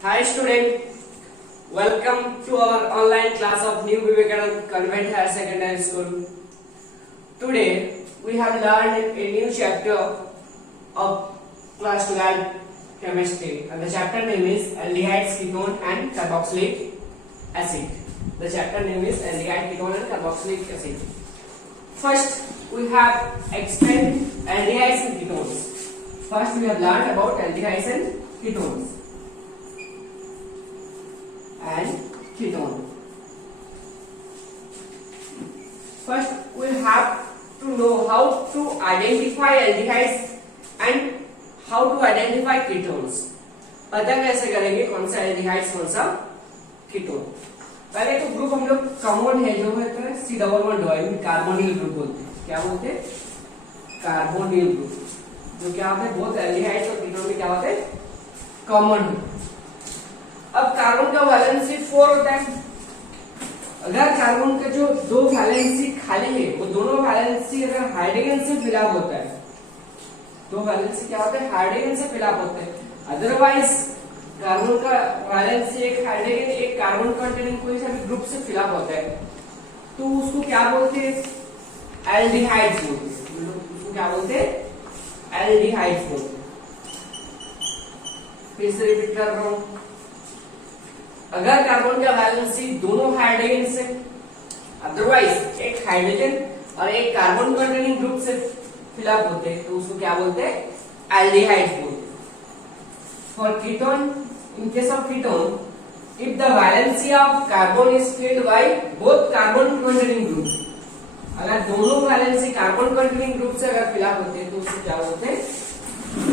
Hi student, welcome to our online class of New Vivekananda Convent Higher Secondary School. Today we have learned a new chapter of class 12 chemistry and the chapter name is aldehydes, ketone and carboxylic acid. The chapter name is aldehyde, ketone and carboxylic acid. First we have explained aldehydes and ketones. First we have learned about aldehydes and ketones. And ketone. First, we have to know how to identify aldehydes and how to identify ketones. पता कैसे करेंगे कौन सा aldehydes कौन सा ketone. पहले तो group हम लोग कॉमन है जो है C double bond डॉइन carbonyl group बोलते हैं. क्या बोलते हैं? Carbonyl group. जो क्या होते हैं बोथ aldehydes और ketone में क्या होते हैं? कॉमन. अब कार्बन का वैलेंसी 4 होता है. अगर कार्बन का जो दो वैलेंसी खाली है वो दोनों वैलेंसी अगर हाइड्रोजन से फिलअप होता है, दो वैलेंसी क्या होता है? हाइड्रोजन से फिलअप होते हैं. अदरवाइज कार्बन का वैलेंसी एक हाइड्रोजन एक कार्बन कंटेनिंग कोई सा भी ग्रुप से फिलअप होता है तो उसको क्या बोलते हैं? एल्डिहाइड्स बोलते हैं. उसको क्या बोलते हैं? एल्डिहाइड्स बोलते हैं. फिर से रिपीट कर रहा हूं. अगर कार्बन का वैलेंसी दोनों हाइड्रोजन से अदरवाइज एक हाइड्रोजन और एक कार्बन कंटेनिंग ग्रुप से फिलअप होते हैं तो उसको क्या बोलते हैं? एल्डिहाइड बोलते हैं. For ketone, in case of ketone, if the valency of carbon is filled by both carbon containing group, अगर दोनों वैलेंसी कार्बन कंटेनिंग ग्रुप से अगर फिलअप होते हैं तो उसको क्या बोलते हैं?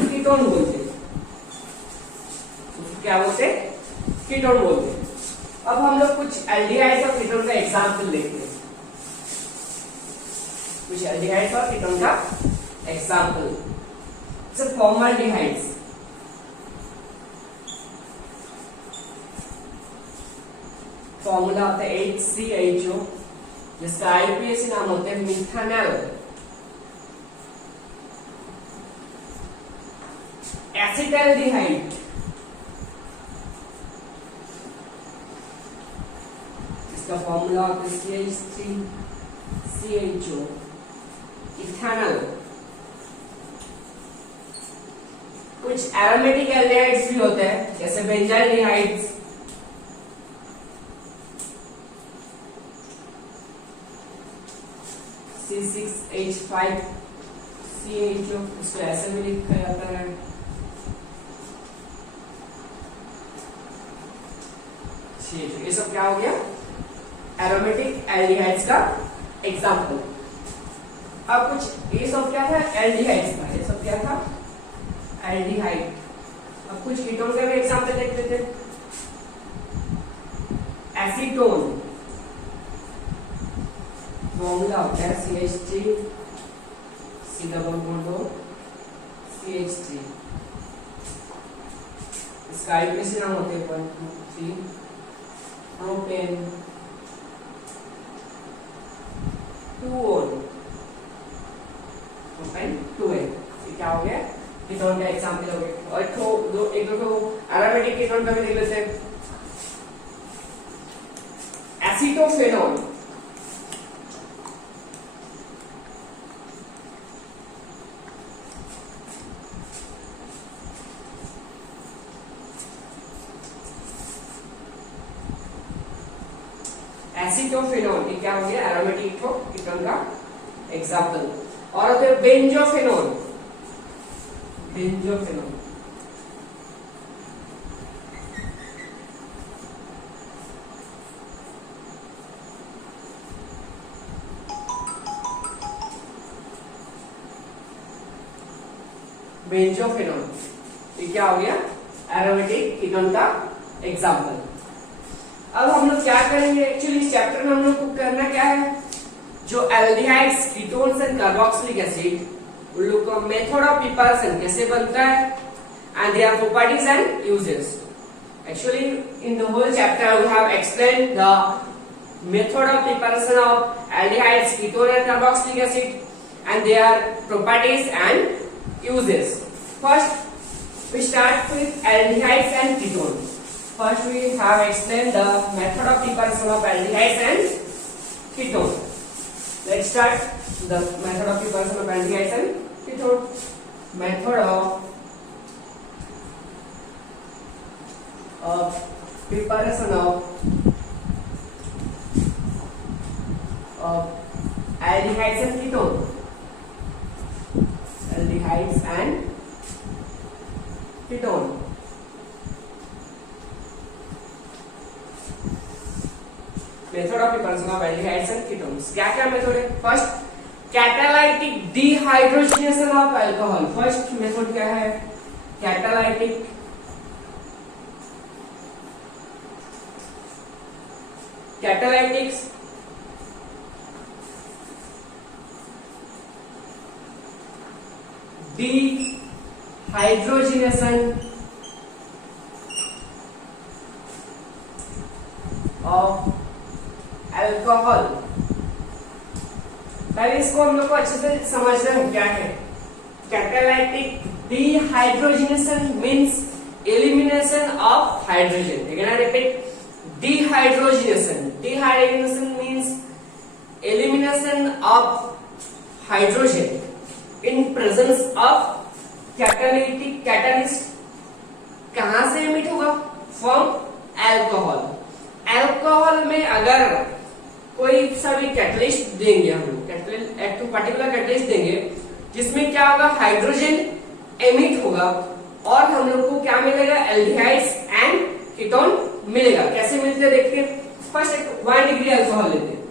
कीटोन बोलते हैं. उसको क्या बोलते हैं? कीटोन बोलते हैं. अब हम लोग कुछ एल्डिहाइड्स और कीटोन का एग्जांपल देखते हैं. कुछ एल्डिहाइड्स और कीटोन का एग्जांपल. जैसे फॉर्माल्डिहाइड्स. फॉर्मूला होता है HCHO जिसका आईयूपीएसी नाम होता है मिथानल. एसिटाल्डिहाइड. इसका फॉर्मूला होता है CH3CHO. इथेनॉल. कुछ एरोमेटिक एल्डिहाइड्स भी होते हैं जैसे बेंजाल्डिहाइड्स. C6H5CHO. इसको ऐसे भी लिखा जाता है. ये सब क्या हो गया? एरोमेटिक एल्डिहाइड्स का एग्जांपल. अब कुछ ये सब क्या था? एल्डिहाइड्स का. ये सब क्या था? एल्डिहाइड. अब कुछ कीटोन का भी एग्जांपल देख लेते हैं. एसीटोन. फॉर्मूला होता है CH3 C double bond O CH3. इसका आईयूपीएसी नाम होते हैं 1 2 3 प्रोपेन 2-on. Propane 2N. ये क्या हो गया? कीटोन का एग्जांपल हो गया. और एक दो एरोमेटिक कीटोन का भी देख लेते हैं. एसीटोफेनॉल. एसीटोफेनॉल ये क्या हो गया? एरोमेटिक कीटोन का एग्जांपल. और होते हैं बेंजोफेनॉल. बेंजोफेनॉल. बेंजोफेनॉल ये क्या हो गया? एरोमेटिक कीटोन का एग्जांपल. अब हम लोग क्या करेंगे? एक्चुअली इस चैप्टर में हम लोग को करना क्या है? जो aldehydes, ketones and carboxylic acid उन लोग का मेथड ऑफ प्रिपरेशन कैसे बनता है and their properties and uses. Actually in the whole chapter we have explained the method of preparation of aldehydes, ketone and carboxylic acid and their properties and uses. First, we start with aldehydes and ketones. first we have explained the method of preparation of aldehydes and ketones. Let's start the method of preparation of aldehydes and ketones. Method of preparation of aldehydes and ketones. Aldehydes and ketone. Method of preparation of aldehydes and ketones. क्या क्या method है? First, catalytic dehydrogenation of alcohol. First method क्या है? Catalytic dehydrogenation of alcohol. पहले इसको हम लोग को अच्छे से समझना है क्या है. Catalytic dehydrogenation means elimination of hydrogen. Again I repeat, dehydrogenation means elimination of hydrogen in presence of catalyst. कहां से एमिट होगा? From alcohol. एल्कोहल में अगर कोई सा भी कैटलिस्ट देंगे, हम लोग एक पर्टिकुलर कैटलिस्ट देंगे जिसमें क्या होगा? हाइड्रोजन एमिट होगा और हम लोग को क्या मिलेगा? एल्डिहाइड्स एंड कीटोन मिलेगा. कैसे मिलते हैं देखिए. फर्स्ट एक 1 डिग्री अल्कोहल लेते हैं.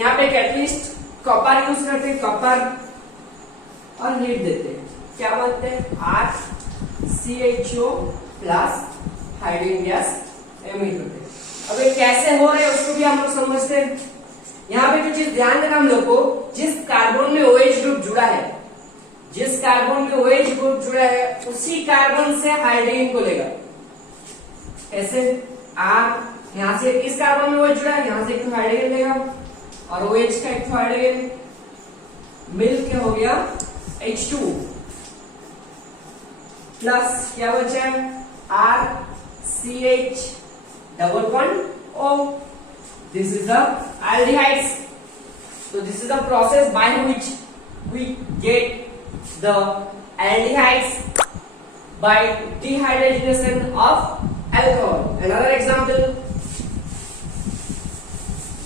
यहाँ पे कैटलिस्ट कॉपर यूज करते हैं, कॉपर, और हीट देते हैं. क्या बनते हैं? RCHO plus hydrogen gas emit होते हैं. अब ये कैसे हो रहे हैं उसको भी हम लोग समझते हैं. यहाँ पे जो चीज ध्यान देना हम लोग को, जिस कार्बन में OH ग्रुप जुड़ा है, जिस कार्बन में OH ग्रुप जुड़ा है उसी कार्बन से हाइड्रोजन को लेगा. ऐसे R यहाँ से इस कार्बन में OH जुड़ा है, यहाँ से एक हाइड्रोजन लेगा और OH का एक हाइड्रोजन मिल के हो गया H2 प्लस क्या बचा है? RCH double bond O. This is the aldehydes. So this is the process by which we get the aldehydes by dehydrogenation of alcohol. Another example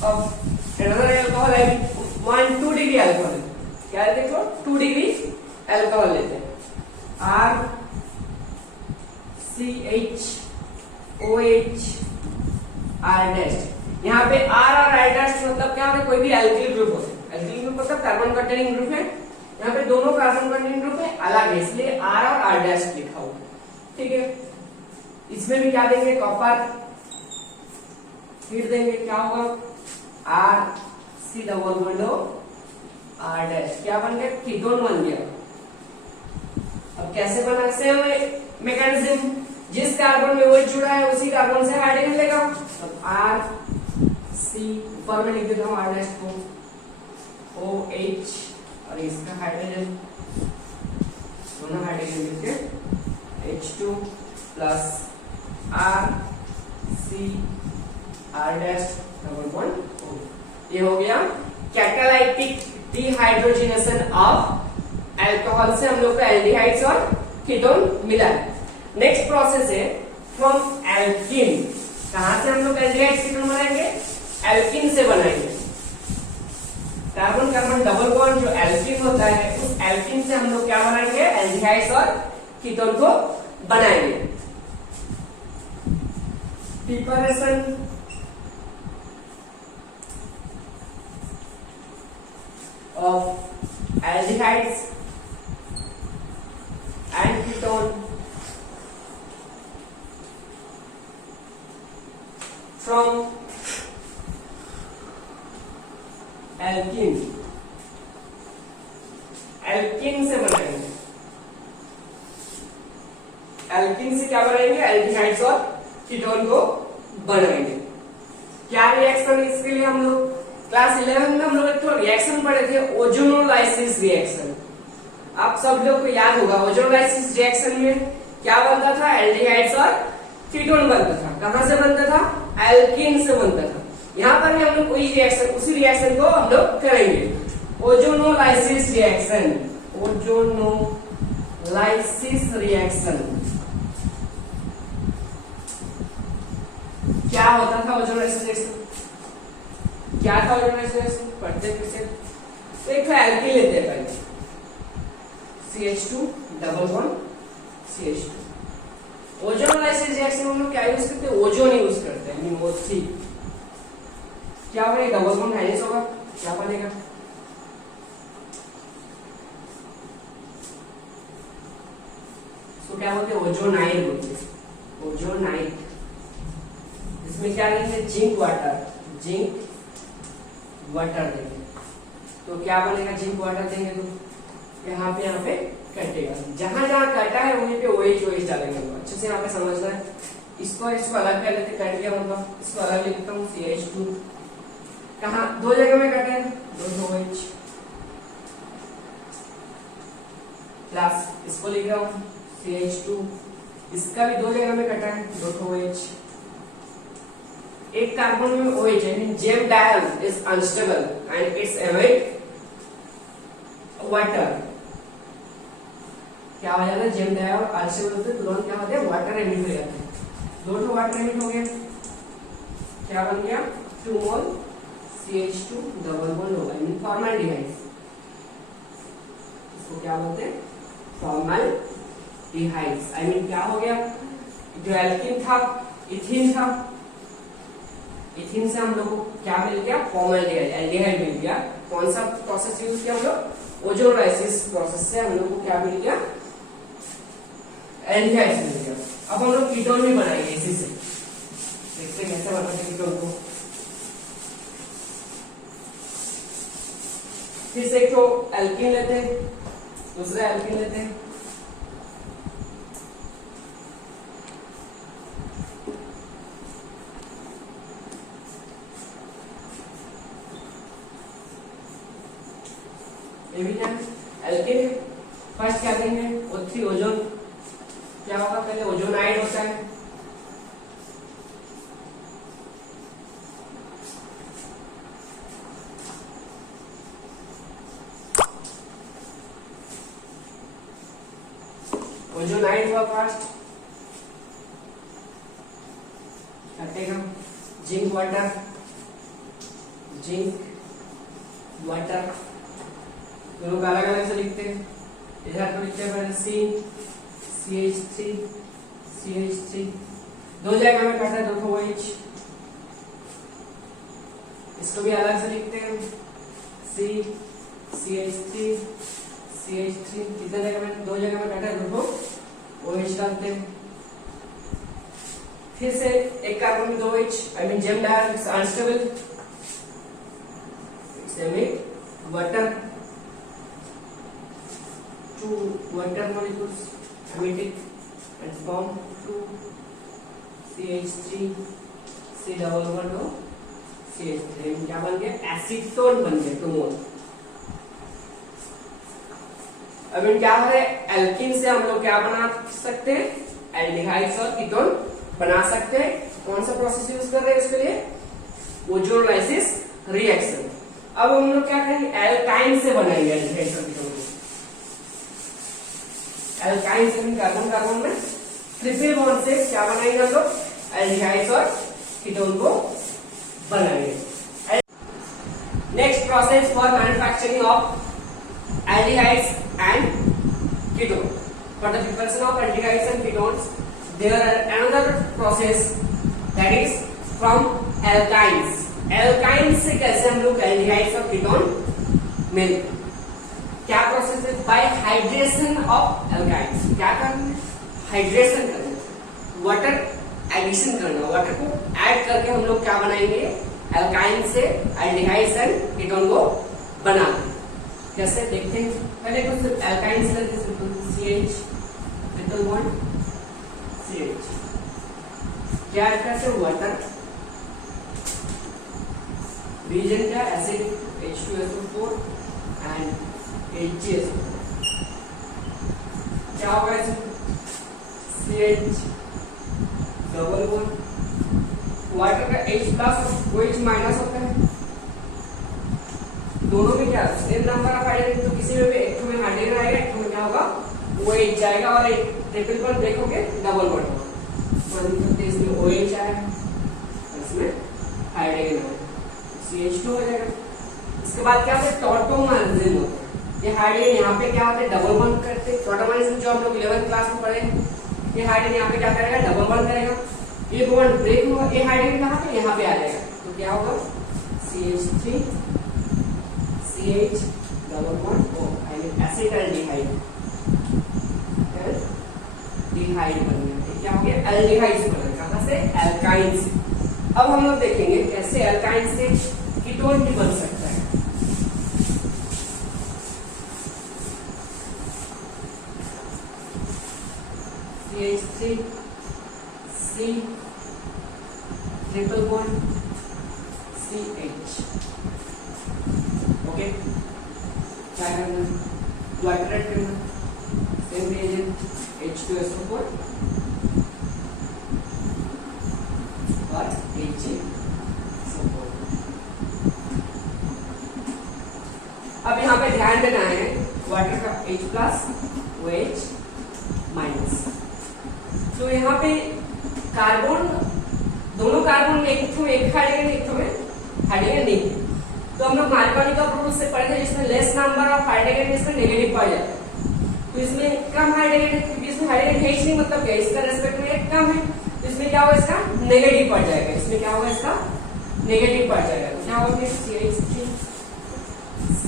of another alcohol है 2 degree alcohol. क्या है देखो? 2 degree alcohol लेते हैं. RCHOH R dash. यहाँ पे R और R dash मतलब क्या है? कोई भी एल्किल ग्रुप होते हैं. एल्किल ग्रुप मतलब कार्बन कंटेनिंग ग्रुप है. यहाँ पे दोनों कार्बन कंटेनिंग ग्रुप है, अलग है, इसलिए R और R डैश लिखा हुआ. ठीक है. इसमें भी क्या देंगे? कॉपर हीट देंगे. क्या होगा? RC double bond R dash. क्या बन गया? कीटोन बन गया. अब कैसे बना? Same mechanism. जिस कार्बन में OH जुड़ा है उसी कार्बन से हाइड्रोजन लेगा. अब RC ऊपर में लिख देता हूँ R डैश को, OH और इसका हाइड्रोजन, दोनों हाइड्रोजन मिलके H2 plus RC R dash double bond O. ये हो गया कैटालाइटिक डिहाइड्रोजनेशन ऑफ अल्कोहल से हम लोग को एल्डिहाइड्स और कीटोन मिला है. नेक्स्ट प्रोसेस है फ्रॉम एल्कीन. कहां से हम लोग एल्डिहाइड्स कीटोन बनाएंगे? एल्कीन से बनाएंगे. कार्बन कार्बन डबल बॉन्ड जो एल्कीन होता है, उस एल्कीन से हम लोग क्या बनाएंगे? एल्डिहाइड्स और कीटोन को बनाएंगे. Preparation of aldehydes and ketone from alkene. Alkene से बनाएंगे. एल्कीन से क्या बनाएंगे? एल्डिहाइड्स और कीटोन को बनाएंगे. क्या रिएक्शन इसके लिए हम लोग क्लास 11 में हम लोग एक तो रिएक्शन पढ़े थे, ओजोनोलाइसिस रिएक्शन. आप सब लोग को याद होगा ओजोनोलाइसिस रिएक्शन में क्या बनता था, एल्डिहाइड्स और कीटोन बनता था। कहां से बनता था, एल्कीन से बनता था। यहाँ पर भी हम लोग उसी रिएक्शन को हम लोग करेंगे, ओजोनोलाइसिस रिएक्शन। ओजोनोलाइसिस रिएक्शन क्या होता था, ओजोनोलाइसिस रिएक्शन क्या था, ओजोनोलाइसिस रिएक्शन पढ़ते फिर से। तो एक एल्कीन लेते हैं पहले, CH2 double bond CH2। Ozonolysis reaction में हम लोग क्या यूज करते हैं, ओजोन यूज करते हैं, मोथी। क्या बनेगा, डबल बॉन्ड हाइड्रोजन होगा, क्या बनेगा, इसको क्या बोलते हैं, ओजोनाइड बोलते हैं, ओजोनाइड। इसमें क्या देंगे, जिंक वाटर, जिंक वाटर देंगे। तो क्या बनेगा, जिंक वाटर देंगे तो यहाँ पे कटेगा, जहां जहां कटा है वहीं पे OH डालेंगे। अच्छे से यहाँ पे समझना है। इसको अलग कर लेते, कट गया मतलब, इसको अलग लिखता हूँ CH2। कहा, दो जगह में कटे हैं, दो OH प्लस इसको लिख रहा हूँ CH2, इसका भी दो जगह में कटा है, दो OH। एक कार्बन में OH है, gem diol is unstable and its emit water. क्या हो जाता है, जेम डायल और अनस्टेबल होते हैं तो दोनों क्या होते हैं, वाटर एमिट हो जाते हैं। दोनों वाटर एमिट हो गए, क्या बन गया, 2 मोल CH2 डबल बॉन्ड होगा, फॉर्मल्डिहाइड। इसको क्या बोलते हैं, फॉर्मल्डिहाइड्स। आई मीन क्या हो गया, जो एल्कीन था, इथीन था, इथीन से हम लोग को क्या मिल गया, फॉर्मल्डिहाइड, एल्डिहाइड मिल गया। कौन सा प्रोसेस यूज किया हम लोग, ओजोनोलाइसिस प्रोसेस से हम लोग को क्या मिल गया, एल्डिहाइड मिल गया। अब हम लोग कीटोन भी बनाएंगे इसी से, देखते हैं कैसे बनाते हैं कीटोन को। फिर से एक तो एल्कीन लेते हैं, दूसरा एल्कीन लेते हैं। ये भी क्या एल्कीन है। फर्स्ट क्या देंगे, O3 ओजोन। क्या होगा, पहले ओजोनाइड होता है, ओजोनाइड हुआ फर्स्ट, कटेगा, जिंक वाटर, जिंक वाटर, दोनों को अलग अलग से लिखते हैं। इधर तो लिखते हैं पहले CH3 दो जगह में कटा है, दो OH। इसको भी अलग से लिखते हैं, CH3 कितने जगह में, दो जगह में कटा है, दो OH डालते हैं। फिर से एक कार्बन में दो OH, I mean gem diol its unstable, its emit water, 2 water molecules emitted and form 2 CH3 C double bond O CH3। क्या बन गया, एसीटोन बन गया, 2 मोल। अब क्या है, एल्कीन से हम लोग क्या बना सकते हैं, एल्डिहाइड्स और कीटोन बना सकते हैं। कौन सा प्रोसेस यूज कर रहे हैं इसके लिए, ओजोनोलाइसिस रिएक्शन। अब हम लोग क्या करेंगे, एल्काइन से बनाएंगे एल्डिहाइड्स और कीटोन को। एल्काइन से कार्बन कार्बन में ट्रिपल बॉन्ड से क्या बनाएंगे हम लोग, एल्डिहाइड्स और कीटोन को बनाएंगे। Next process for manufacturing of aldehydes and ketone. For the preparation of aldehydes and ketones there are another process that is from alkynes. Alkynes से कैसे हम लोग एल्डिहाइड्स और कीटोन मिलते, क्या प्रोसेस है, बाय हाइड्रेशन ऑफ एल्काइन्स। क्या करना, हाइड्रेशन करना, वाटर एडिशन करना, वाटर को ऐड करके हम लोग क्या बनाएंगे, एल्काइन से एल्डिहाइड्स एंड कीटोन को बनाते हैं। कैसे देखते हैं, पहले कुछ एल्काइन से लेते हैं, CH ट्रिपल बॉन्ड CH, क्या ऐड करते हैं, वाटर, रीजन क्या, एसिड H2SO4 एंड HCl। क्या होगा इसमें CH डबल बॉन्ड, वाटर का H प्लस और OH माइनस होता है, दोनों में क्या सेम नंबर ऑफ हाइड्रोजन, तो किसी में भी एक में हाइड्रोजन आएगा, एक में क्या होगा OH जाएगा और एक ट्रिपल बॉन्ड देखोगे डबल बॉन्ड होगा, तो इसमें OH आया, इसमें हाइड्रोजन आया, CH2 हो जाएगा। इसके बाद क्या होता है टॉटोमर्जिन होता है, ये हाइड्रोजन यहाँ पे क्या होता है डबल बॉन्ड करते हैं, टॉटोमर्जिन जो हम लोग 11th क्लास में पढ़े हैं, ये हाइड्रोजन यहाँ पे क्या करेगा डबल बॉन्ड करेगा, ये बॉन्ड ब्रेक होगा, ये हाइड्रोजन कहाँ पे यहाँ पे आ जाएगा, तो क्या होगा CH3 CH double bond O, I mean acetaldehyde, डिहाइड बन गया, क्या हो गया एल्डिहाइड्स बन, कहां से एल्काइन से। अब हम लोग देखेंगे कैसे एल्काइन से कीटोन भी बन सकता है। CH3 C triple bond CH, okay क्या करना वाइब्रेट करना, सेम रिएजेंट H2SO4 और HgSO4। अब यहाँ पे ध्यान देना है वाटर का H प्लस OH माइनस, तो यहाँ पे कार्बन दोनों कार्बन में एक हाइड्रोजन एक में हाइड्रोजन नहीं है, तो हम लोग मार्कोनी का रूल से पढ़े थे जिसमें लेस नंबर ऑफ हाइड्रोजन इसमें नेगेटिव पड़ जाता है, तो इसमें कम हाइड्रोजन है क्योंकि इसमें हाइड्रोजन है नहीं, मतलब क्या इसका रेस्पेक्ट में एक कम है, तो इसमें क्या होगा इसका नेगेटिव पड़ जाएगा, इसमें क्या होगा इसका नेगेटिव पड़ जाएगा, तो क्या होगा CH3 C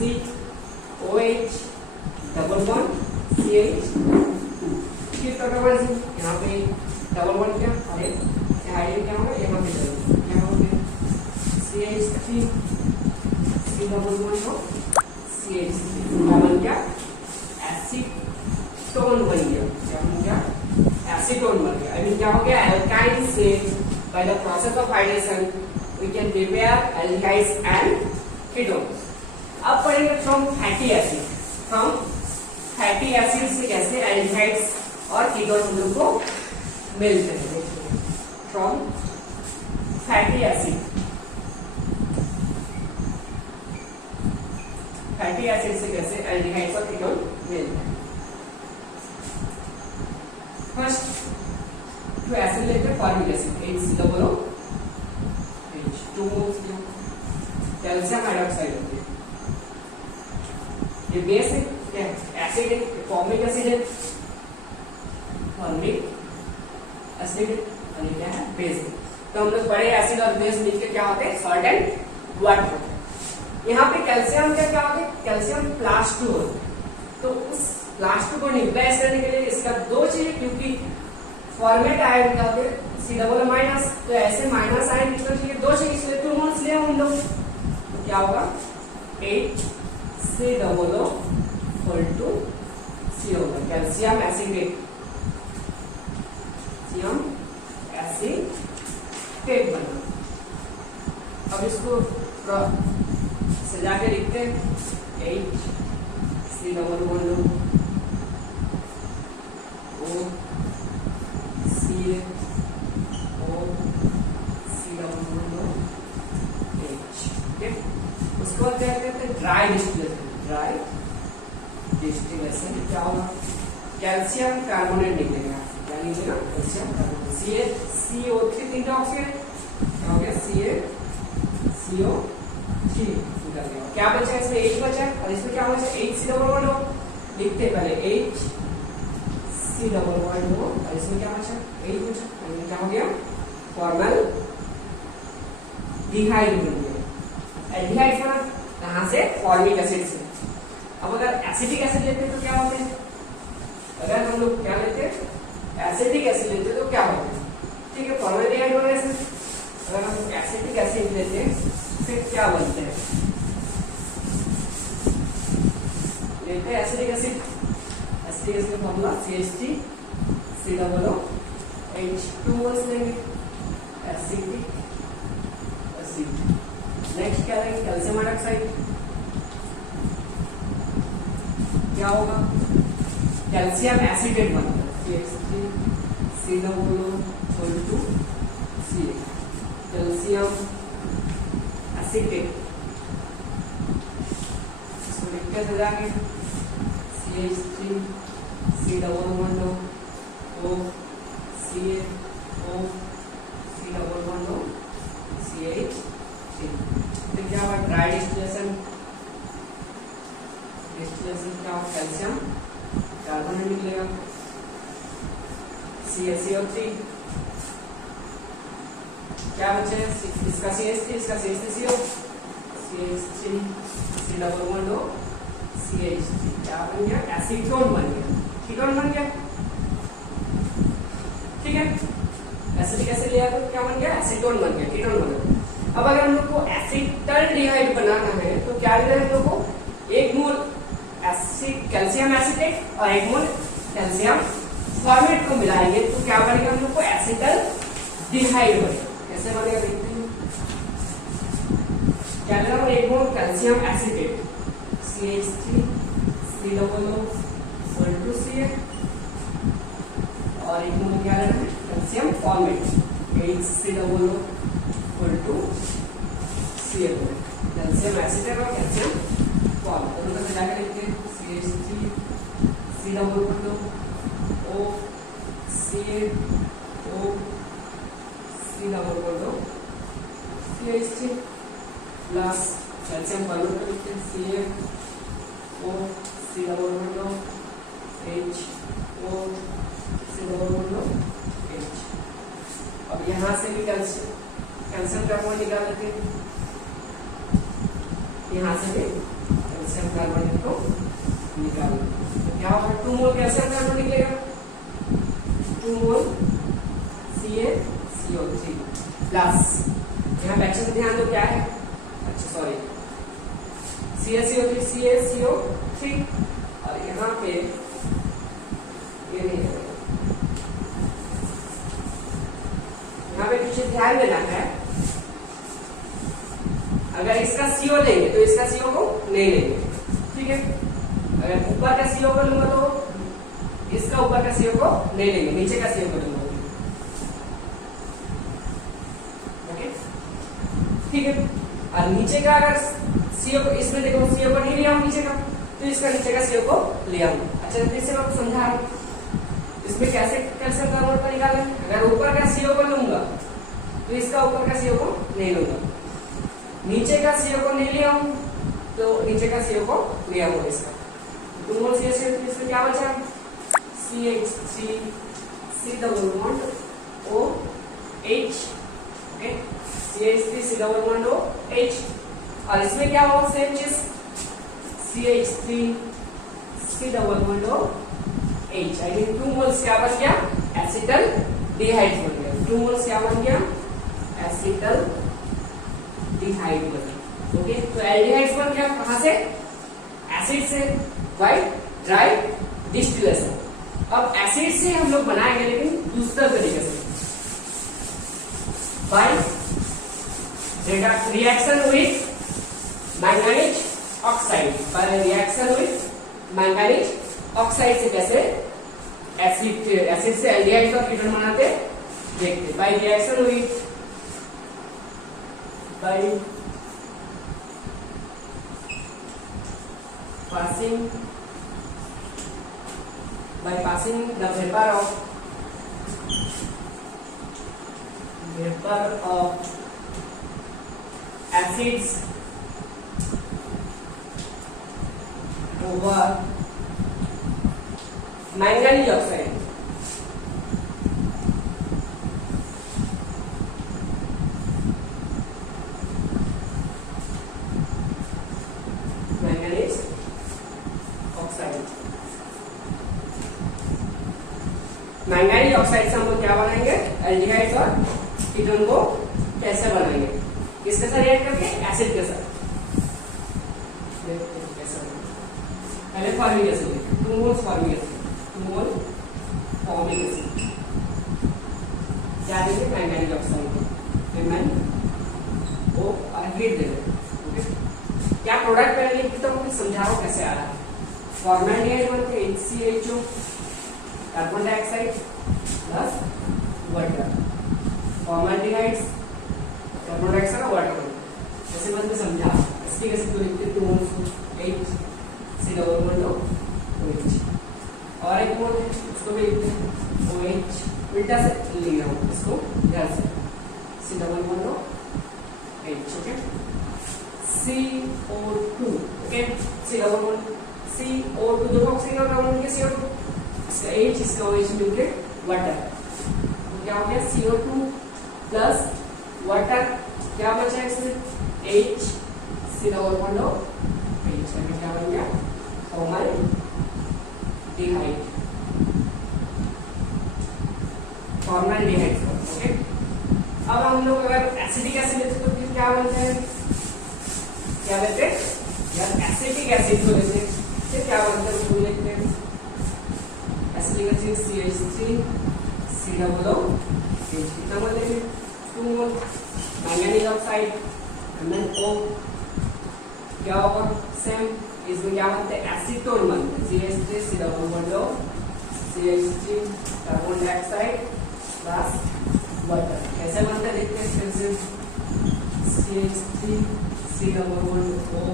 OH double bond CH2, फिर टॉटोमर्जिन यहाँ पे डबल बॉन्ड क्या और एक हाइड्रोजन क्या होगा यहाँ पे डबल क्या होगा CH3 C double bond O CH3 double क्या एसीटोन बन गया, क्या बन गया एसीटोन बन गया, आई मीन क्या हो गया एल्काइन से by the process of hydration we can prepare aldehydes and ketones. अब पढ़ेंगे from fatty acid, from fatty acid से कैसे एल्डिहाइड्स और कीटोन हम लोग को मिलते हैं, from fatty acid, fatty acid से कैसे एल्डिहाइड्स और कीटोन मिलते हैं। फर्स्ट जो एसिड लेते हैं formic acid HCOO H2 calcium hydroxide होती है, ये बेस है क्या एसिड है, फॉर्मिक एसिड है, फॉर्मिक एसिड और ये क्या है बेस है, तो हम लोग पढ़े एसिड और बेस मिलकर क्या होते हैं सॉल्ट एंड वाटर होते हैं। यहाँ पे कैल्शियम का क्या होता है कैल्शियम +2 होता है, तो उस +2 को न्यूट्रलाइज करने के लिए इसका दो चाहिए, क्योंकि फॉर्मेट आयन क्या होते हैं C माइनस, तो ऐसे माइनस आयन कितना चाहिए दो चाहिए, इसलिए 2 मोल्स ले हम लोग, तो क्या होगा HCOO C होगा कैल्शियम एसिटेट, कैल्शियम एसिटेट बना। अब इसको सजा के लिखते हैं HCOO उसके बाद क्या कहते हैं ड्राई डिस्टिलेशन, ड्राई डिस्टिलेशन क्या होगा कैल्शियम कार्बोनेट निकलेगा, क्या निकलेगा कैल्शियम कार्बोनेट, CO3 तीनटा ऑक्सीजन क्या हो गया CO3 निकल गया, क्या बचा इसमें H बचा और इसमें क्या बचा HCOO लिखते पहले HCOO और इसमें क्या बचा H बचा, और क्या हो गया फॉर्मल डिहाइड बन गया, एल्डिहाइड बना कहां से फॉर्मिक एसिड से। अब अगर एसिटिक एसिड लेते तो क्या होते हैं, अगर हम लोग क्या लेते एसिटिक एसिड लेते तो क्या होते हैं, ठीक है फॉर्मल्डिहाइड बने से, अगर हम एसिटिक एसिड लेते हैं फिर क्या बनते हैं, लेते हैं एसिटिक एसिड, एसिटिक एसिड का फॉर्मूला CH3 COO H2O लेंगे एसिटिक एसिड। नेक्स्ट क्या लेंगे कैल्शियम हाइड्रोक्साइड, क्या होगा कैल्शियम एसिटेट बनता है, CH3COO Ca, कैल्शियम एसिटेट, इसको लिख के जाएंगे CH3COO CH3 तो क्या हुआ ड्राई डिस्टिलेशन, क्या हो कैल्शियम कार्बोनेट निकलेगा CaCO3, क्या बचे इसका CH3 इसका CH3CO, CH3COO CH3 क्या बन गया एसीटोन बन गया, कीटोन बन गया, ठीक है। एसिडिक एसिड लिया तो क्या बन गया एसीटोन बन गया, कीटोन बन गया। अब अगर हम लोग को एसिटल्डिहाइड बनाना है तो क्या लेना है हम लोग को, एक मोल कैल्शियम एसिटेट और एक मोल कैल्शियम फॉर्मेट को मिलाएंगे तो क्या बनेगा हम लोग को एसिटल्डिहाइड बनेगा। कैसे बनेगा देखते हैं, क्या लेना है एक मोल कैल्शियम एसिटेट CH3COO Ca और एक मोल क्या लेना है calcium formate HCOO Ca, calcium acetate और कैल्शियम फॉर्मेट दोनों को मिलाकर लिखते हैं CH3COO CH3 plus calcium formate को लिखते हैं CaCOO H. अब यहाँ से भी कैल्शियम कार्बोनेट निकाल लेते हैं, यहाँ से भी कैल्शियम कार्बोनेट को निकाल लेते हैं, क्या होगा 2 मोल कैल्शियम कार्बोनेट निकलेगा, 2 मोल CaCO3 प्लस यहाँ पे अच्छे से ध्यान दो क्या है, अच्छा सॉरी CaCO3 और यहाँ पे ये नहीं है, यहाँ पे कुछ ध्यान देना है, अगर इसका CO लेंगे तो इसका CO को नहीं लेंगे, ठीक है। अगर ऊपर का CO को लूंगा तो इसका ऊपर का CO को नहीं लेंगे, नीचे का CO को लूंगा, ओके ठीक है। और नीचे का अगर CO को, इसमें देखो CO को नहीं लिया हूं नीचे का, तो इसका नीचे का CO को लिया हूं। अच्छा फिर से मैं समझा रहा हूं इसमें कैसे कैल्शियम कार्बोनेट को निकालें। अगर ऊपर का CO को लूंगा तो इसका ऊपर का CO को नहीं लूंगा, नीचे का CO को नहीं लिया हूं तो नीचे का CO को लिया हूं इसका, तो मोल CH3 इसमें क्या बचा CH3COO H, okay CH3COO H और इसमें क्या होगा सेम चीज CH3COO H, I mean 2 moles क्या बन गया एसिटल्डिहाइड बन गया, 2 मोल्स क्या बन गया एसिटल्डिहाइड बन गया, ओके। तो एल्डिहाइड्स बन गया कहां से, एसिड से, बाय ड्राई डिस्टिलेशन। अब एसिड से हम लोग बनाएंगे लेकिन दूसरे तरीके से, by reaction with manganese oxide, by reaction with manganese oxide से कैसे एसिड से एल्डिहाइड का कीटोन बनाते देखते, by reaction with by passing the vapor of acids over manganese oxide, manganese oxide से हम लोग क्या बनाएंगे एल्डिहाइड्स और कीटोन को कैसे बनाएंगे, किसके साथ रिएक्ट करके एसिड के साथ, पहले formic acid 2 moles formic acid 2 मोल फॉर्मिक एसिड क्या देंगे मैंगनीज ऑक्साइड MnO और हीट दे देंगे, ओके। क्या प्रोडक्ट पहले लिखता हूँ समझाओ कैसे आ रहा है, फॉर्मल्डिहाइड बनते HCHO carbon dioxide plus water, formaldehydes carbon dioxide और वाटर कैसे बनते समझा। इसकी कैसे तो लिखते 2 moles H C double bond OH, और एक मोल है उसको भी लिखते हैं OH, उल्टा से लिख रहा हूँ इसको ध्यान से, C double bond H, okay, CO2, okay, C double bond CO2, देखो ऑक्सीजन का कार्बन के CO2, इसका H इसका OH मिलके वाटर, तो क्या हो गया CO2 प्लस वाटर, क्या बचा इसमें H C double bond H, क्या बन गया फॉर्मल्डिहाइड, फॉर्मल्डिहाइड, ओके। अब हम लोग अगर एसिडिक एसिड लेते तो फिर क्या बनते हैं, क्या लेते हैं यार एसिटिक एसिड को लेते हैं, फिर क्या बनता है उसको लिखते हैं acetic acid CH3 C double H, कितना मोल लेंगे 2 मोल मैंगनीज ऑक्साइड MnO, क्या होगा सेम, इसमें क्या बनते हैं एसीटोन बनते हैं CH3 C double bond CH3 carbon dioxide plus water, कैसे बनते हैं देखते हैं फिर से CH3 C double bond O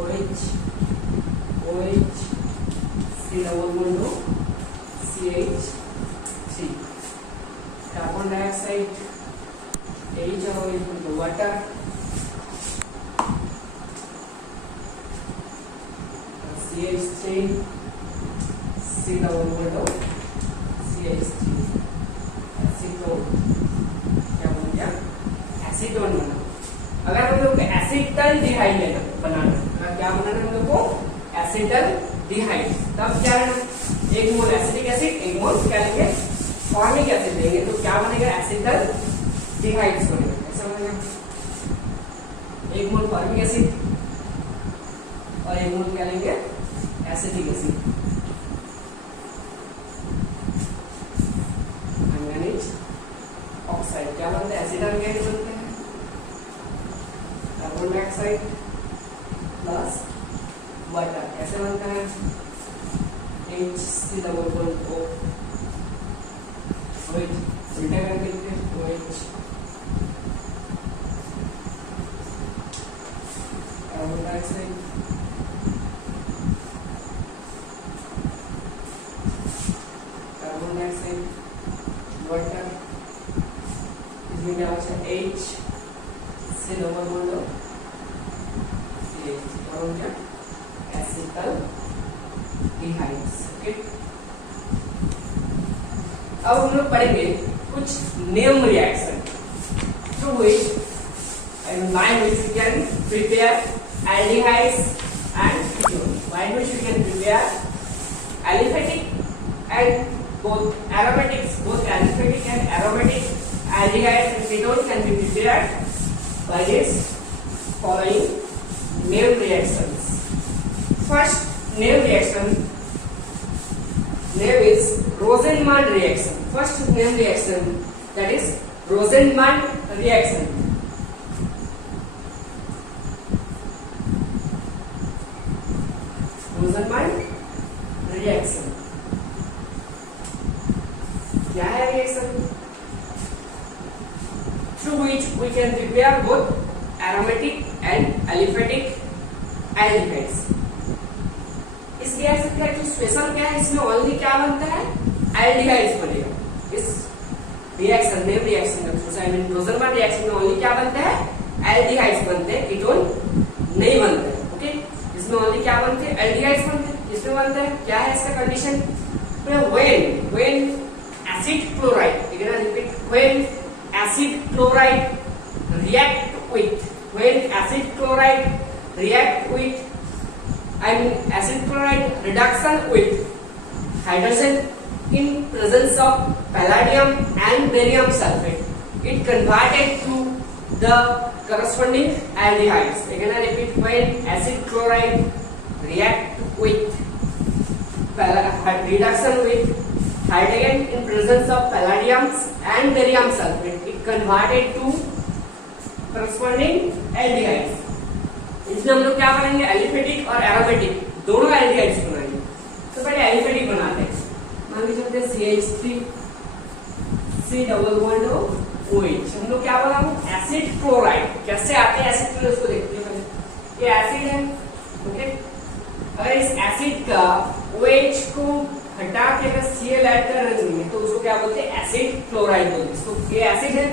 OH OH C double bond CH3 carbon dioxide H और OH water, CH3 C double bond CH3 acetone, क्या बन गया एसीटोन बना। अगर हम लोग को एसिटल्डिहाइड लेना बनाना, क्या बनाना हम लोग को एसिटल्डिहाइड, तब क्या है एक मोल एसिटिक एसिड एक मोल क्या लेंगे फॉर्मिक एसिड लेंगे, तो क्या बनेगा एसिटल्डिहाइड बनेगा, ऐसा बनेगा एक मोल फॉर्मिक एसिड और एक मोल क्या लेंगे एसिटिक एसिड, मैंगनीज ऑक्साइड, क्या बनते हैं एसिटल्डिहाइड बनते हैं, कार्बन डाइऑक्साइड प्लस वाटर, कैसे बनता है HC double bond O OH, उल्टा करके लिखते हैं OH, carbon dioxide carbon dioxide water, इसमें क्या बचा H C double bond CH, और क्या एसिटल्डिहाइड्स, ओके। अब हम लोग पढ़ेंगे कुछ name reaction through which and by which we can prepare aldehydes and ketones, by which we can prepare aliphatic and both aromatics, both aliphatic and aromatic aldehydes and ketones can be prepared by this following name reactions. First name reaction name is Rosenman reaction. First name reaction, that is Rosenman reaction. Rosenman reaction क्या है reaction through which we can prepare both aromatic and aliphatic aldehydes. इस reaction का जो special क्या है, इसमें only क्या बनता है एल्डिहाइड्स बनेगा। इस रिएक्शन नेम रिएक्शन का through I mean Rosenberg reaction में ओनली क्या बनता है एल्डिहाइड्स बनते हैं, कीटोन नहीं बनते हैं, ओके। इसमें ओनली क्या बनते हैं एल्डिहाइड्स बनते हैं। इसमें बनता है क्या है इसका condition, when acid chloride, again I repeat, when acid chloride react with, when acid chloride react with, I mean acid chloride reduction with hydrogen in presence of palladium and barium sulfate, it converted to the corresponding aldehydes. Again I repeat, when acid chloride react with reduction with hydrogen in presence of palladium and barium sulfate, it converted to corresponding aldehydes. इसमें हम लोग क्या बनाएंगे, aliphatic और aromatic दोनों aldehydes बनाएंगे। तो पहले एलिफेटिक बनाते हैं। मान लीजिए चलते CH3 C double bond OH, हम लोग क्या बनाएंगे, एसिड क्लोराइड। कैसे आते हैं एसिड क्लोराइड, उसको देखते हैं पहले। ये एसिड है, ओके। अगर इस एसिड का OH को हटा के अगर Cl ऐड कर रहे हैं तो उसको क्या बोलते हैं, एसिड क्लोराइड बोलते हैं। इसको ये एसिड है,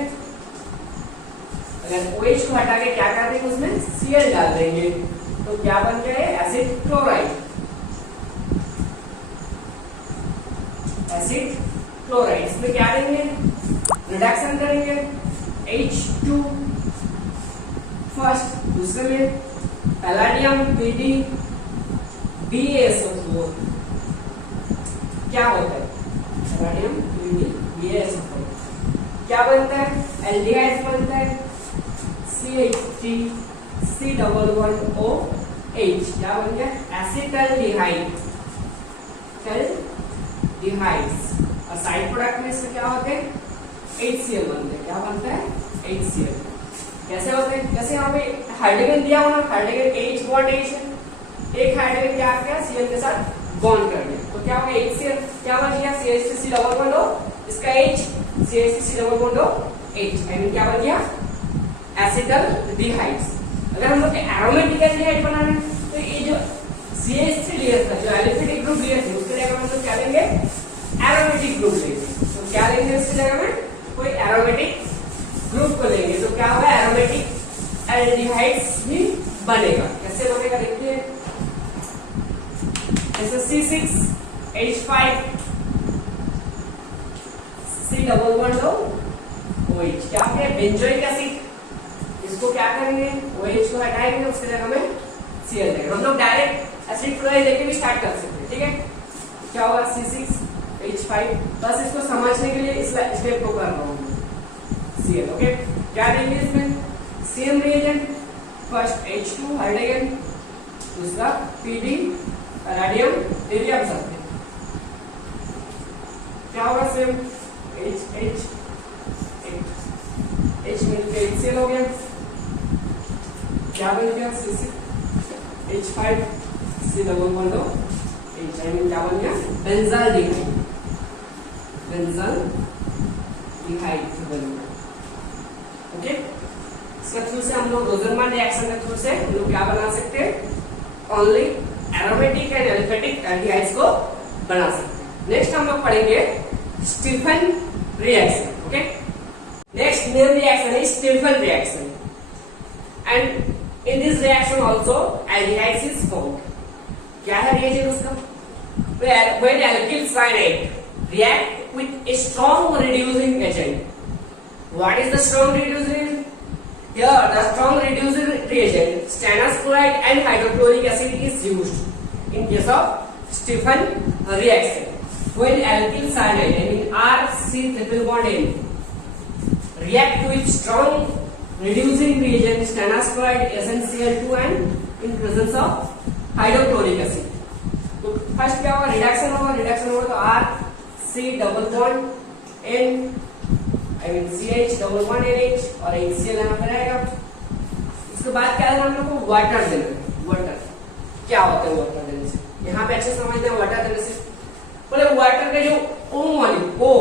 अगर OH को हटा के क्या कर देंगे, उसमें Cl डाल देंगे तो क्या बन गया है, एसिड क्लोराइड। एसिड क्लोराइड, इसमें क्या देंगे, रिडक्शन करेंगे H2 फर्स्ट, दूसरे में पैलाडियम PD BaSO4 क्या होता है, पैलाडियम PD BaSO4 क्या बनता है, एल्डिहाइड बनता है CH3 C double bond OH, क्या बन गया, एसिटल्डिहाइड। एल्डिहाइड्स और साइड प्रोडक्ट में इसमें क्या होते हैं, HCl बनते हैं। क्या बनता है, HCl। कैसे होते हैं, जैसे यहाँ पे हाइड्रोजन दिया हुआ ना, हाइड्रोजन H बॉन्ड H है, एक हाइड्रोजन क्या किया, Cl के साथ बॉन्ड कर दिया तो क्या हो गया, HCl। क्या बन गया, CH3C डबल बॉन्ड O, इसका H CH3C double bond O H, I mean क्या बन गया, एसिटल्डिहाइड्स। अगर हम लोग एरोमेटिक एल्डिहाइड बनाना है तो ये जो CH3 लिया था, जो एलिफेटिक ग्रुप लिया था, उसके जगह हम लोग क्या लेंगे, एरोमेटिक ग्रुप लेंगे। तो क्या लेंगे इसकी जगह में, कोई एरोमेटिक ग्रुप को लेंगे तो क्या होगा, एरोमेटिक एल्डिहाइड्स भी बनेगा। कैसे बनेगा देखते हैं, जैसे C6H5 C double bond OH, क्या है, बेंजोइक एसिड। इसको क्या करेंगे, OH को हटाएंगे, उसके जगह में Cl देंगे। हम लोग डायरेक्ट एसिड क्लोराइड लेके भी स्टार्ट कर सकते हैं, ठीक है। क्या होगा, C6H5, बस इसको समझने के लिए इस स्टेप को कर रहा हूँ, Cl, ओके। क्या देंगे इसमें, same reagent, first H2 hydrogen, दूसरा PD पैलाडियम, ये भी आप सकते हैं। क्या होगा, सेम H मिलकर HCl हो गया। क्या बन गया, C6H5 C double bond H, I mean क्या बन गया, बेंजाल्डिहाइड। बेंजाल्डिहाइड बन गया, ओके। इसके थ्रू से हम लोग रोजरमैन रिएक्शन के थ्रू से हम लोग क्या बना सकते हैं, only aromatic and aliphatic aldehydes को बना सकते हैं। नेक्स्ट हम लोग पढ़ेंगे Stephen reaction, okay. Next main reaction है Stephen reaction, and in this reaction also aldehydes is formed. क्या है रिएजेंट उसका, when alkyl cyanide react with a strong reducing agent. What is the strong reducing agent? Here the strong reducing reagent stannous chloride and hydrochloric acid is used in case of Stephan reaction. When alkyl cyanide, I mean RC triple bond N, react with strong reducing reagent stannous chloride SnCl2 and in presence of hydrochloric acid. तो first क्या होगा, reduction होगा। Reduction होगा तो RC double bond N, I mean CH double bond NH और HCl यहाँ पर आएगा। इसके बाद क्या है, हम लोग को वाटर देना है। वाटर क्या होता है, वाटर देने से यहाँ पे अच्छे समझते हैं। वाटर देने से बोले वाटर का जो O मॉलिक्यूल O,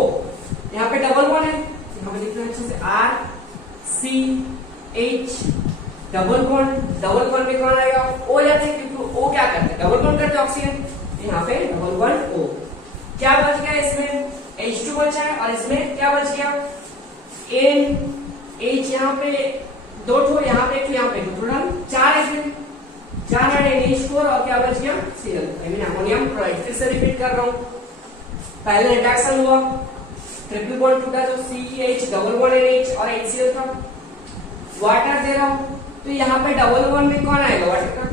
यहाँ पे डबल बॉन्ड है, यहाँ पे लिखना अच्छे से RCH डबल बॉन्ड में कौन आएगा, O जाते हैं, क्योंकि O क्या करते हैं, डबल बॉन्ड करते हैं ऑक्सीजन। यहाँ पे डबल बॉन्ड O, क्या बच गया इसमें, H2 बचा है, और इसमें क्या बच गया, NH, यहाँ पे दो ठो, यहाँ पे एक, यहाँ पे टोटल 4 है, इसमें 4 है NH4 और क्या बच गया Cl, I mean ammonium chloride. फिर से रिपीट कर रहा हूँ, पहले रिडक्शन हुआ, ट्रिपल बॉन्ड टूटा, जो CH डबल बॉन्ड NH और HCl था। वाटर दे रहा हूँ तो यहाँ पे डबल बॉन्ड में कौन आएगा, वाटर का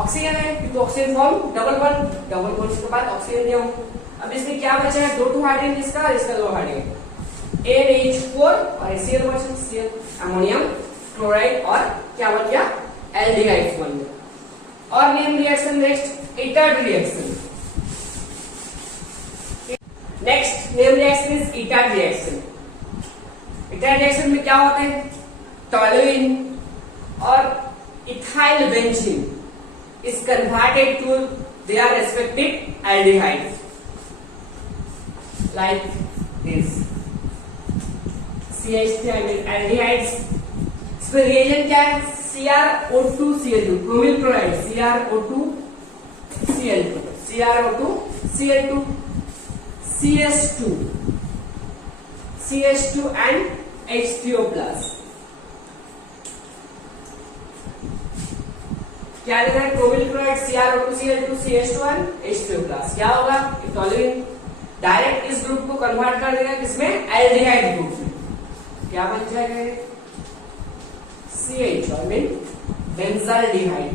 ऑक्सीजन है, क्योंकि ऑक्सीजन फॉर्म डबल बॉन्ड के बाद ऑक्सीजन दिया हूँ। अब इसमें क्या बचा है, 2 हाइड्रोजन, इसका और इसका 2 हाइड्रोजन, NH4 और HCl बचा, Cl अमोनियम क्लोराइड, और क्या बन गया, एल्डिहाइड्स बन गया। और name reaction next Etard reaction. Next name reaction is Etard reaction. Etard reaction में क्या होता है, टोलुइन और ethyl benzene is converted to their respective aldehydes like this. CH3 I mean aldehydes. इसमें रिएजेंट क्या है? CrO2Cl2 chromyl chloride CrO2Cl2 CrO2Cl2 CH2 and H3O plus. क्या लिखा है? Chromyl chloride CrO2Cl2 CH2 and H3O plus. क्या होगा? टॉलरिन direct इस group को कन्वर्ट कर देगा किसमें? एल्डिहाइड ग्रुप में. क्या बन जाएगा? CH I mean benzaldehyde.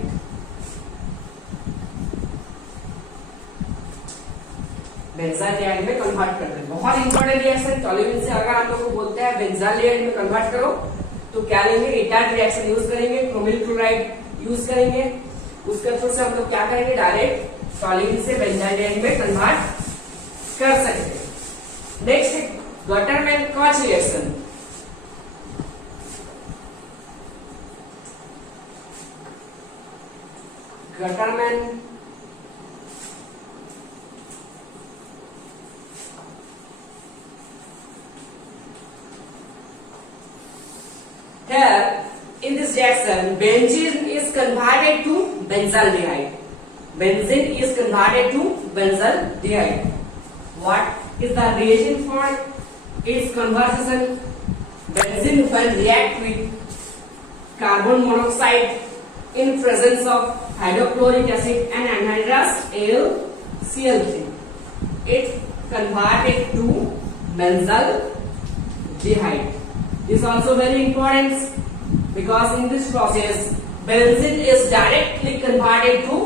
Benzaldehyde में कन्वर्ट कर देंगे. बहुत इंपॉर्टेंट रिएक्शन. टॉलरिन से अगर आप लोग को बोलते हैं बेंजाल्डिहाइड में कन्वर्ट करो तो क्या लेंगे? रिटार्ड रिएक्शन यूज करेंगे, क्रोमिल क्लोराइड यूज करेंगे. उसके थ्रू से हम लोग क्या करेंगे? डायरेक्ट टॉलरिन से बेंजाल्डिहाइड में कन्वर्ट कर सकते हैं. Next Gattermann Koch reaction. Gutterman here in this reaction benzene is converted to benzaldehyde. Benzene is converted to benzaldehyde. What is the reagent for its conversion? Benzene when react with carbon monoxide in presence of hydrochloric acid and anhydrous AlCl3, it converted to benzaldehyde. This is also very important because in this process benzene is directly converted to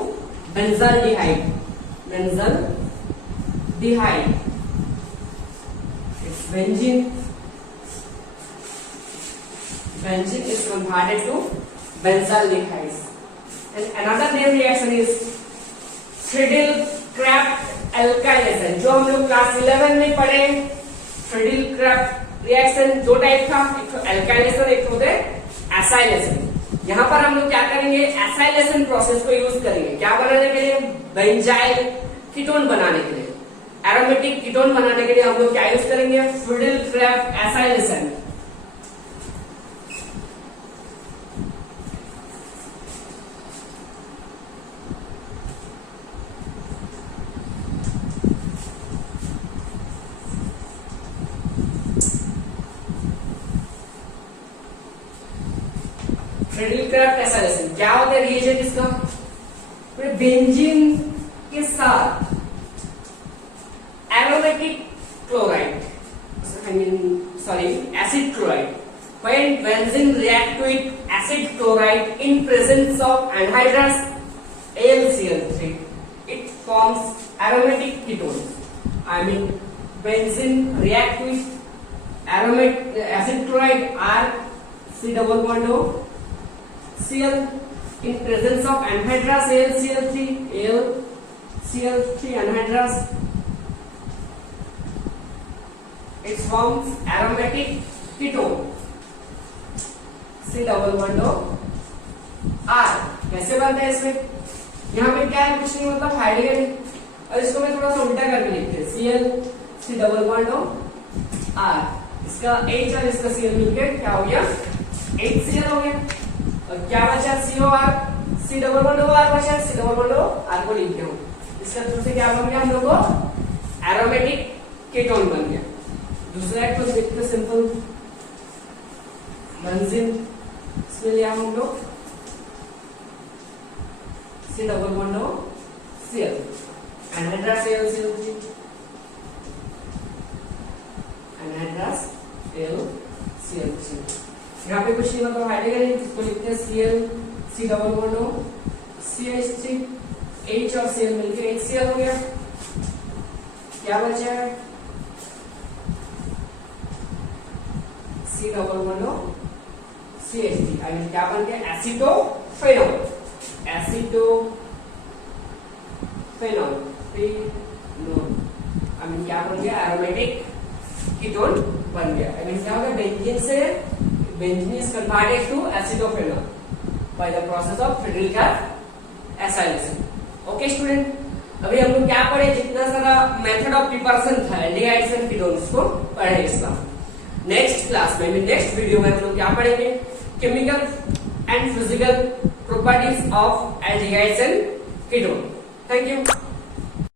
benzaldehyde. Benzaldehyde. It's benzene. Benzene is converted to benzaldehydes. And another name reaction is Friedel-Crafts alkylation. जो हम लोग class 11 में पढ़े. Friedel-Crafts reaction दो type का, एक तो alkylation, एक तो एसाइलेशन. यहाँ पर हम लोग क्या करेंगे? एसाइलेशन प्रोसेस को यूज करेंगे. क्या बनाने के लिए? बेंजाइल कीटोन बनाने के लिए, एरोमेटिक कीटोन बनाने के लिए हम लोग क्या यूज करेंगे? Friedel-Crafts acylation. Friedel-Crafts एसाइलेशन क्या होता है? रिएजेंट इसका बेंजीन के साथ aromatic chloride, I mean sorry acid chloride. When benzene react with acid chloride in presence of anhydrous AlCl3, it forms aromatic ketones. I mean benzene react with acid chloride R C double bond O Cl in presence of anhydrous AlCl3 anhydrous. It forms aromatic ketone C double bond O R. कैसे बनता है इसमें? यहाँ पे क्या है? कुछ नहीं, मतलब हाइड्रोजन. और इसको मैं थोड़ा सा उल्टा करके लिखते हैं. Cl C double bond O R. इसका H और इसका Cl मिलकर क्या हो गया? HCl हो गया. और क्या बचा? COR C double bond O R बचा. C double bond O R को लिखते हूँ. इसका दूसरे क्या बन गया? हम लोग को एरोमेटिक कीटोन बन गया. दूसरा एक तो देखते सिंपल बेंजीन, इसमें लिया हम लोग C double bond O Cl anhydrous AlCl3 anhydrous AlCl3. यहाँ पे कुछ नहीं, मतलब हाइड्रोजन इसको लिखते हैं Cl C double bond O CH3 H और Cl मिलकर HCl हो गया. क्या बचा है? C double bond O CH3. I mean क्या बन गया? एसिटोफेनॉल. एसिटोफेनॉल आई मीन क्या बन गया? एरोमेटिक कीटोन बन गया. आई मीन क्या होगा? बेंजीन से benzene is converted to acetophenol by the process of Frederick acylation. Okay student, अभी हम लोग क्या पढ़े, जितना सारा मेथड ऑफ प्रिपरेशन था एल्डिहाइड्स एंड कीटोन्स को पढ़े इस बार। नेक्स्ट क्लास में, नेक्स्ट वीडियो में हम लोग क्या पढ़ेंगे, chemical and physical properties of aldehydes and ketone. Thank you.